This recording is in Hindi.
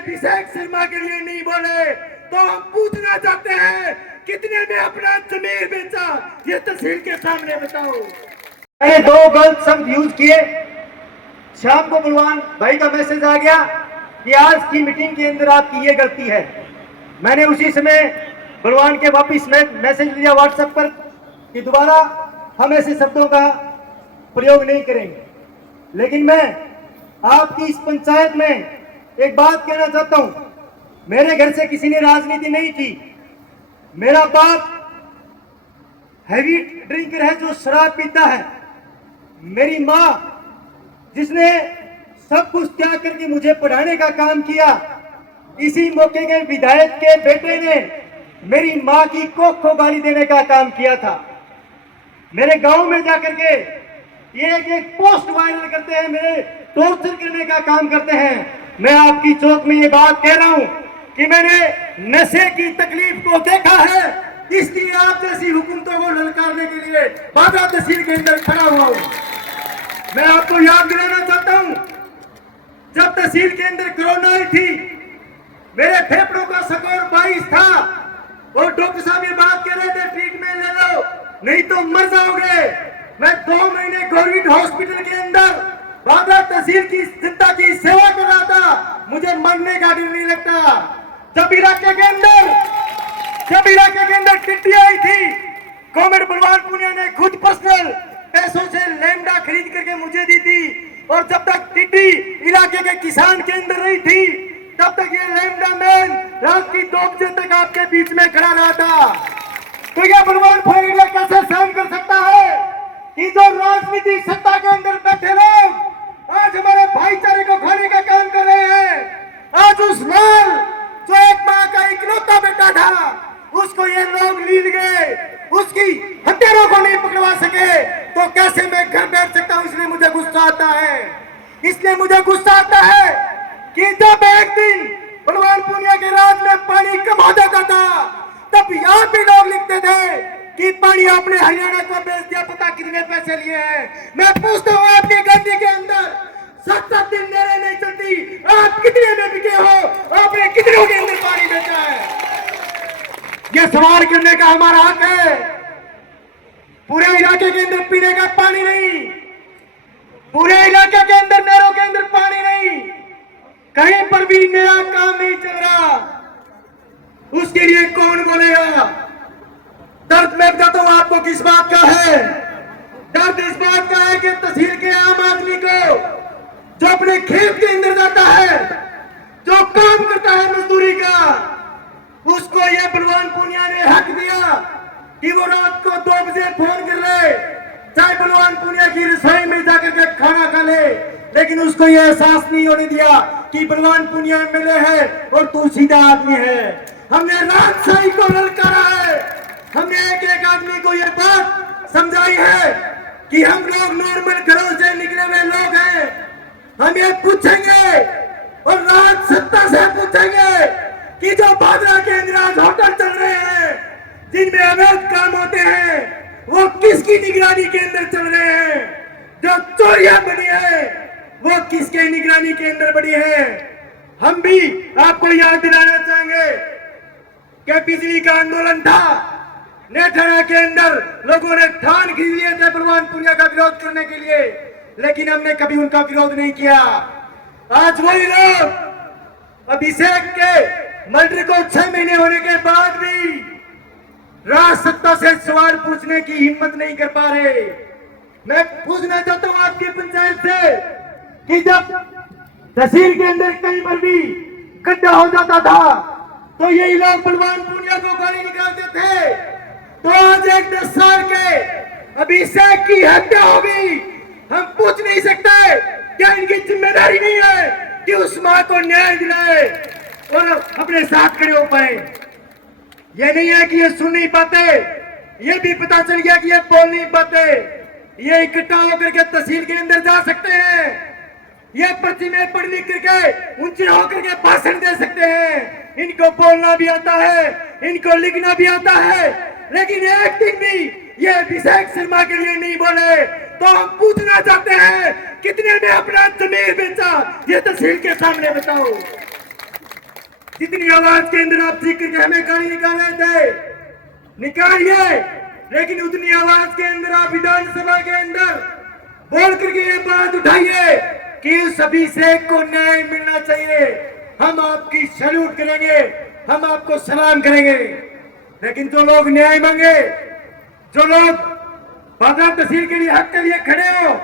अभिषेक शर्मा के लिए नहीं बोले तो हम पूछना चाहते हैं कितने में अपना जमीर बेचा, ये तहसील के सामने बताओ। मैंने 2 गलत शब्द यूज किए। शाम को बलवान भाई का मैसेज आ गया कि आज की मीटिंग के अंदर आपकी ये गलती है। मैंने उसी समय बलवान के वापिस मैसेज दिया व्हाट्सएप पर कि दोबारा हम ऐसे शब्दों का प्रयोग नहीं करेंगे। लेकिन मैं आपकी इस पंचायत में एक बात कहना चाहता हूं, मेरे घर से किसी ने राजनीति नहीं की। मेरा बाप हैवी ड्रिंकर है जो शराब पीता है। मेरी माँ जिसने सब कुछ त्याग करके मुझे पढ़ाने का काम किया, इसी मौके के विधायक के बेटे ने मेरी माँ की कोख को गाली देने का काम किया था। मेरे गांव में जाकर के ये एक पोस्ट वायरल करते हैं, मेरे टॉर्चर करने का काम करते हैं। मैं आपकी चौक में ये बात कह रहा हूं कि मैंने नशे की तकलीफ को देखा है, इसलिए आप जैसी हुकूमतों को ललकारने के लिए बाधा तहसील के अंदर खड़ा हुआ हूं। मैं आपको याद दिलाना चाहता हूं, जब तहसील के अंदर कोरोना आई थी, मेरे फेफड़ों का स्कोर 22 था और डॉक्टर साहब ये बात कह रहे थे ट्रीटमेंट ले लो नहीं तो मर जाओगे। मैं 2 महीने गवर्नमेंट हॉस्पिटल के अंदर बाधा तहसील की जनता की सेवा कर रहा था, मुझे मरने का डर नहीं लगता। जब इलाके के अंदर टिड्डी आई थी, कॉमरेड बलवान पूनिया ने खुद पर्सनल पैसों से लैंडा खरीद करके मुझे दी थी। और जब तक टिड्डी इलाके के किसान के अंदर रही थी, तब तक ये लैंडा मैन रात की 2 बजे तक आपके बीच में खड़ा रहा था। तो ये बलवान पूनिया कैसे सहन कर सकता है कि जो राजनीतिक सत्ता के अंदर बैठे लोग आज हमारे भाईचारे को खाने का काम कर रहे हैं। आज उस लाल जो एक माँ का इकलौता बेटा था, उसको ये लोग लील गए, उसकी हत्यारों को नहीं पकड़वा सके, तो कैसे मैं घर बैठ सकता हूँ। इसलिए मुझे गुस्सा आता है कि जब एक दिन बलवान पूनिया के राज में पानी कम हो जाता था, तब यहाँ पे लोग लिखते थे कि पानी आपने हरियाणा को बेच दिया, पता कितने पैसे लिए हैं। मैं पूछता हूँ आपकी गद्दी के अंदर 7-7 दिन मेरे नहीं चलती, आप कितने में बिके हो, आपने कितनों के अंदर पानी बेचा है? यह सवाल करने का हमारा हक है। पूरे इलाके के अंदर पीने का पानी नहीं, पूरे इलाके के अंदर नहरों के अंदर पानी नहीं, कहीं पर भी नया काम नहीं चल रहा। उसके लिए कौन बोलेगा? दर्द मैं बताता हूं आपको किस बात का है। दर्द इस बात का है कि तहसील के आम आदमी को जो अपने खेत के अंदर जाता है, जो काम करता है मजदूरी का, उसको ये बलवान पूनिया ने हक दिया कि वो रात को 2 बजे फोन कर ले, चाहे बलवान पूनिया की रसोई में जाकर के खाना खा ले, लेकिन उसको ये एहसास नहीं होने दिया कि बलवान पूनिया एमएलए है और तू सीधा आदमी है। हमने राजशाही को ललकारा है, हमने एक आदमी को यह बात समझाई है कि हम लोग नॉर्मल घरों से निकले हुए लोग हैं। हम ये पूछेंगे और राज सत्ता से पूछेंगे कि जो बादरा के अंदर आज होटल चल रहे हैं, जिनमें अवैध काम होते हैं, वो किसकी निगरानी के अंदर चल रहे हैं? जो चोरियां बनी है वो किसके निगरानी के अंदर बनी है? हम भी आपको याद दिलाना चाहेंगे कि बिजली का आंदोलन था, नेठाना के अंदर लोगों ने ठान खींच लिए थे बलवान पूनिया का विरोध करने के लिए, लेकिन हमने कभी उनका विरोध नहीं किया। आज वही लोग अभिषेक के मर्डर को 6 महीने होने के बाद भी राज सत्ता से सवाल पूछने की हिम्मत नहीं कर पा रहे। मैं पूछना चाहता हूं आपकी पंचायत से कि जब तहसील के अंदर कहीं पर भी गड्ढा हो जाता था तो यही लोग बलवान पूनिया को गाली निकालते थे। तो आज एक 10 साल के अभिषेक की हत्या होगी, हम पूछ नहीं सकते क्या इनकी जिम्मेदारी नहीं है कि उस मां को न्याय दिलाए और अपने साथ खड़े हो पाए? ये नहीं है कि ये सुन नहीं पाते, ये भी पता चल गया कि ये बोल नहीं पाते। ये इकट्ठा होकर के तहसील के अंदर जा सकते हैं, ये पर्ची में पढ़ लिख करके ऊंचे होकर के भाषण दे सकते हैं, इनको बोलना भी आता है, इनको लिखना भी आता है, लेकिन एक दिन भी ये अभिषेक शर्मा के लिए नहीं बोले तो हम पूछना चाहते हैं कितने में अपना जमीर बेचा, ये तहसील के सामने बताओ। जितनी आवाज के अंदर आप सीख करके हमें गाली निकाल रहे थे, निकालिए, लेकिन उतनी आवाज के अंदर आप विधानसभा के अंदर बोल करके ये बात उठाइए कि उस अभिषेक को न्याय मिलना चाहिए। हम आपकी सैल्यूट करेंगे, हम आपको सलाम करेंगे। लेकिन जो लोग न्याय मांगे, जो लोग बाजार तहसील के लिए हक के लिए खड़े हो,